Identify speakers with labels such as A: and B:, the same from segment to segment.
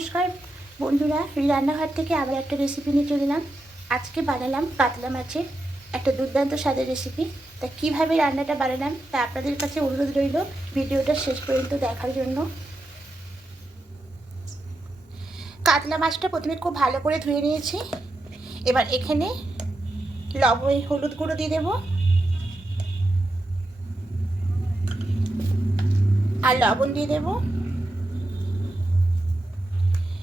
A: নমস্কার, বন্ধুরা, রান্নাঘর থেকে আবার একটা রেসিপি নিয়ে চলে এলাম। আজকে বানালাম কাতলা মাছের একটা দুর্দান্ত স্বাদের রেসিপি তা কীভাবে রান্নাটা বানালাম তা আপনাদের কাছে অনুরোধ রইল ভিডিওটা শেষ পর্যন্ত দেখার জন্য। কাতলা মাছটা প্রথমে খুব ভালো করে ধুয়ে নিয়েছি। এবার এখানে লবণ হলুদ গুঁড়ো দিয়ে দেবো। আর লবণ দিয়ে দেবো।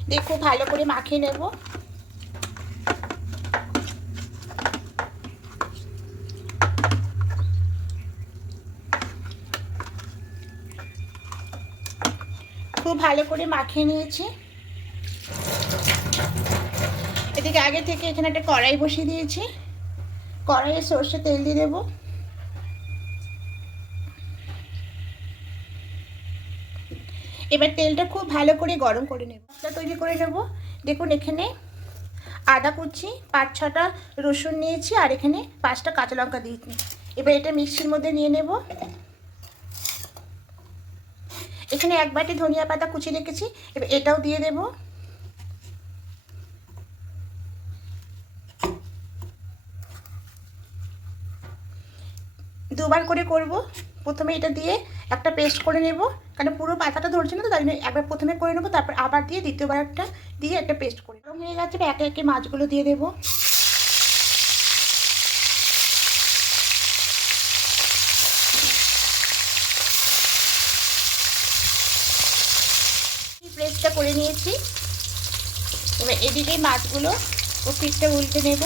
A: দিয়ে খুব ভালো করে মাখিয়ে নেব। খুব ভালো করে মাখিয়ে নিয়েছি। এদিকে আগে থেকে এখানে একটা কড়াই বসিয়ে দিয়েছি। কড়াইয়ে সর্ষে তেল দিয়ে দেবো। এবার তেলটা খুব ভালো করে গরম করে নেব। মশলা তৈরি করে নেব। দেখুন, এখানে আদা কুচি, পাঁচ ছটা রসুন নিয়েছি আর এখানে পাঁচটা কাঁচা লঙ্কা দিয়েছি এবার এটা মিক্সির মধ্যে নিয়ে নেব। এখানে এক বাটি ধনিয়া পাতা কুচি রেখেছি। এবার এটাও দিয়ে দেব। দুবার করে করব। প্রথমে এটা দিয়ে একটা পেস্ট করে নেব। কারণ পুরো পাতাটা ধরছে না তো, তাই একবার প্রথমে করে নেব, তারপর আবার দিয়ে দ্বিতীয়বার একটা দিয়ে একটা পেস্ট করে গরম হয়ে গেছে, একে একে মাছগুলো দিয়ে দেবো। পেস্টটা করে নিয়েছি। এবার এদিকে মাছগুলো ও পিঠটা উল্টে নেব।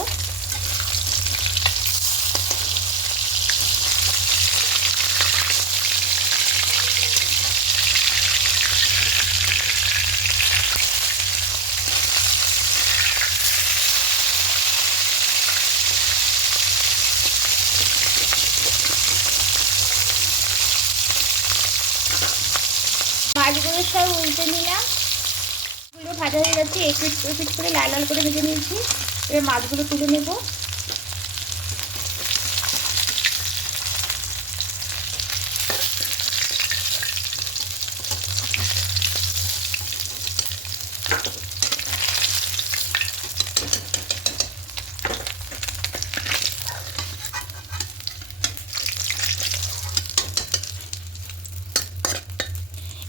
A: মাছগুলো সব উল্টে নিলাম। এগুলো ভাজা হয়ে যাচ্ছে একটু একটু করে লাল লাল করে ভেজে নিয়েছি। এবার মাছগুলো তুলে নেব।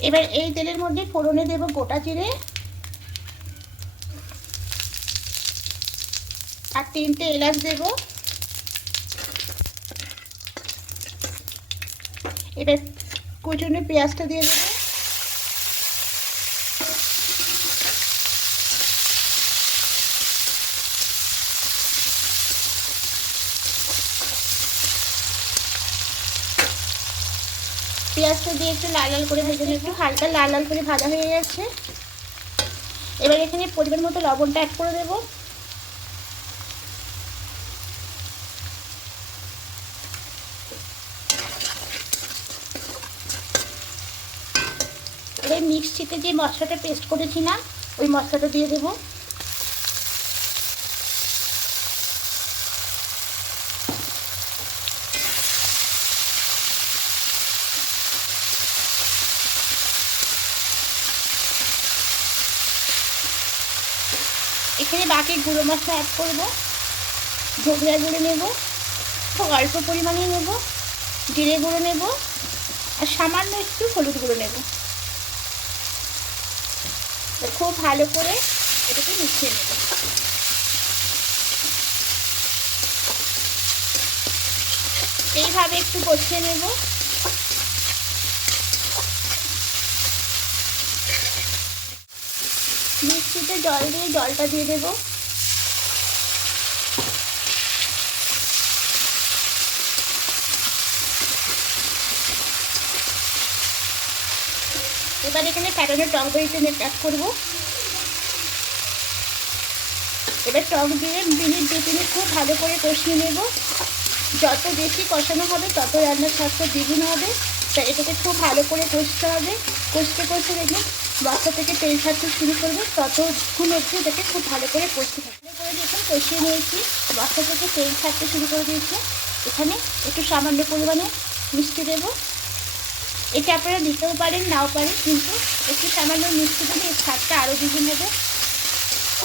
A: এবার এই তেলের মধ্যে ফোড়নে দেব গোটা জিরে আর তিনটে এলাচ দেব। এবার কুচুনে পেঁয়াজটা দিয়ে দেবো। পেঁয়াজটা দিয়ে একটু লাল লাল করে ভেজে একটু হালকা লাল লাল করে ভাজা হয়ে গেছে। এবার এখানে পরিমাণ মতো লবণটা অ্যাড করে দেবো। এবার মিক্সিতে যে মশলাটা পেস্ট করেছি না, ওই মশলাটা দিয়ে দেবো। এখানে বাকি গুঁড়ো মশলা অ্যাড করব। ঝোগড়া গুঁড়ো নেব, খুব অল্প পরিমাণে নেব, জিরে গুঁড়ো নেব, আর সামান্য একটু হলুদ গুঁড়ো নেব। খুব ভালো করে এটাকে মিশিয়ে নেব। এইভাবে একটু কষিয়ে নেব। মিক্সিতে জল দিয়ে জলটা দিয়ে দেবো। এবার এখানে ফ্যাটানোর টক দইতে অ্যাড করব। এবার টক দিয়ে মিনিট দু মিনিট খুব ভালো করে কষিয়ে নেব। যত বেশি কষানো হবে, তত রান্নার স্বাদটা দ্বিগুণ হবে। তাই এটাকে খুব ভালো করে কষতে হবে। কষতে কষতে দেখুন বাচ্চা থেকে তেল ছাড়তে শুরু করবে ততক্ষণ অবধি এটাকে খুব ভালো করে কষতে থাকবে করে দেখুন কষিয়ে নিয়েছি, বাচ্চা থেকে তেল ছাড়তে শুরু করে দিয়েছে। এখানে একটু সামান্য পরিমাণে মিষ্টি দেবো। এটা আপনারা দিতেও পারেন, নাও পারেন, কিন্তু একটু সামান্য মিষ্টি দিলে এর স্বাদটা আরও দ্বিগুণ হবে।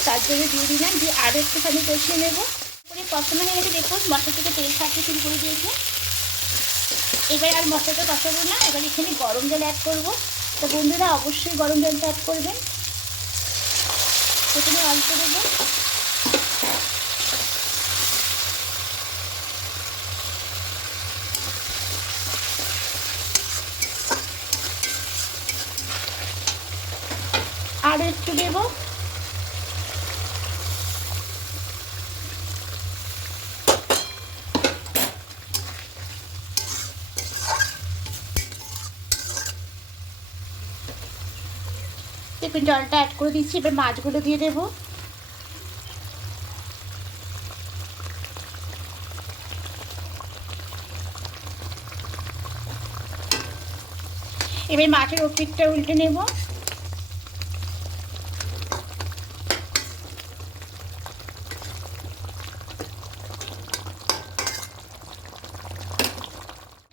A: তার জন্য দিয়ে দিলাম, দিয়ে আরও একটুখানি কষিয়ে নেব। করে কষানো হয়ে গেছে, দেখুন, মশলা থেকে তেল ছাড়তে শুরু করে দিয়েছে। এবার আর মশলাটা কষাবো না, এবার এখানে গরম জল অ্যাড করব। তো বন্ধুরা অবশ্যই গরম জলটা অ্যাড করবেন। প্রথমে অল্প দেবো আর একটু দেবো দেখুন জলটা অ্যাড করে দিচ্ছি, এবার মাছগুলো দিয়ে দেবো। এবার মাছের ওপিকটা উল্টে নেব।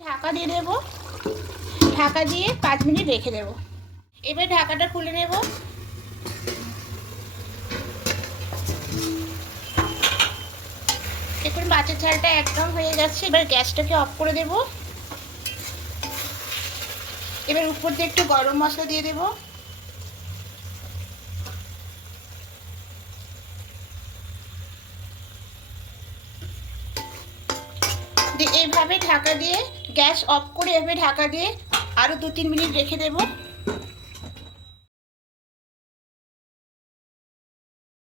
A: ঢাকা দিয়ে দেবো। ঢাকা দিয়ে পাঁচ মিনিট রেখে দেবো। এবার ঢাকাটা খুলে নেব। দেখুন মাছের ঝালটা একদম হয়ে গেছে। এবার গ্যাসটাকে অফ করে দেব। এবার উপর দিয়ে একটু গরম মশলা দিয়ে দেব। এইভাবে ঢাকা দিয়ে গ্যাস অফ করে এভাবে ঢাকা দিয়ে আরও দু তিন মিনিট রেখে দেবো।